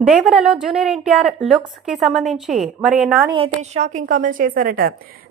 దేవరలో junior NTR లుక్స్కి సంబంధించి మరి నాని అయితే షాకింగ్ కామెంట్స్ చేశారట.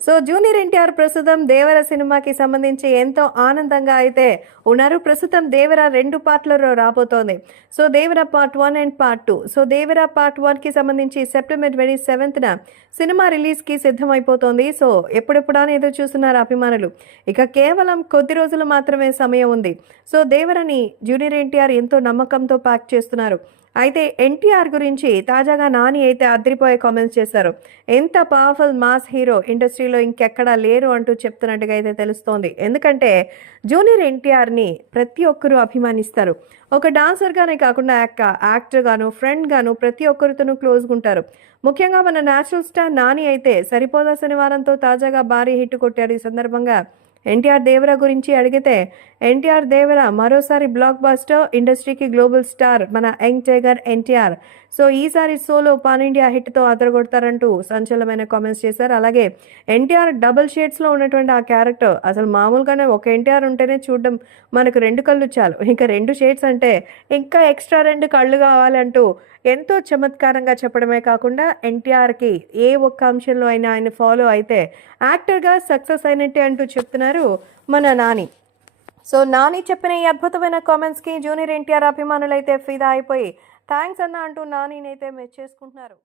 సో జూనియర్ ఎన్టీఆర్ ప్రస్తుతం దేవర సినిమాకి సంబంధించి ఎంతో ఆనందంగా అయితే ఉన్నారు. ప్రస్తుతం దేవర రెండు పార్ట్లలో రాబోతోంది. So Devara part one and part two. So Devara part వన్కి సంబంధించి సెప్టెంబర్ ట్వంటీ సెవెంత్న సినిమా రిలీజ్కి సిద్ధమైపోతోంది. సో ఎప్పుడెప్పుడా అని ఎదురు చూస్తున్నారు అభిమానులు. ఇక కేవలం కొద్ది రోజులు మాత్రమే సమయం ఉంది. సో దేవరని జూనియర్ ఎన్టీఆర్ ఎంతో నమ్మకంతో ప్యాక్ చేస్తున్నారు. అయితే ఎన్టీఆర్ గురించి తాజాగా నాని అయితే అదిరిపోయే కామెంట్స్ చేశారు. ఎంత పవర్ఫుల్ మాస్ హీరో ఇండస్ట్రీలో ఇంకెక్కడా లేరు అంటూ చెప్తున్నట్టుగా అయితే తెలుస్తోంది. ఎందుకంటే జూనియర్ ఎన్టీఆర్ని ప్రతి ఒక్కరూ అభిమానిస్తారు. ఒక డాన్సర్గానే కాకుండా యాక్ యాక్టర్ గాను ప్రతి ఒక్కరితోనూ క్లోజ్గా ఉంటారు ముఖ్యంగా మన నేచురల్ స్టార్ నాని అయితే సరిపోదా శనివారంతో తాజాగా భారీ హిట్ కొట్టారు. ఈ సందర్భంగా ఎన్టీఆర్ దేవర గురించి అడిగితే ఎన్టీఆర్ దేవర మరోసారి బ్లాక్ బాస్టర్ ఇండస్ట్రీకి గ్లోబల్ స్టార్ మన యంగ్ టైగర్ ఎన్టీఆర్. సో ఈసారి సోలో పాన్ ఇండియా హిట్తో అదరగొడతారంటూ సంచలనమైన కామెంట్స్ చేశారు. అలాగే ఎన్టీఆర్ డబుల్ షేడ్స్లో ఉన్నటువంటి ఆ క్యారెక్టర్ అసలు మామూలుగానే ఒక ఎన్టీఆర్ ఉంటేనే చూడడం మనకు రెండు కళ్ళు చాలు. ఇంకా రెండు షేడ్స్ అంటే ఇంకా ఎక్స్ట్రా రెండు కళ్ళు కావాలంటూ ఎంతో చమత్కారంగా చెప్పడమే కాకుండా ఎన్టీఆర్కి ఏ ఒక్క అంశంలో అయినా ఆయన ఫాలో అయితే యాక్టర్గా సక్సెస్ అయినట్టే అంటూ చెప్తున్నారు మన నాని. సో నాని చెప్పిన ఈ అద్భుతమైన కామెంట్స్కి జూనియర్ ఎన్టీఆర్ అభిమానులైతే ఫిదా అయిపోయి థ్యాంక్స్ అన్న అంటూ నానినైతే మెచ్చేసుకుంటున్నారు.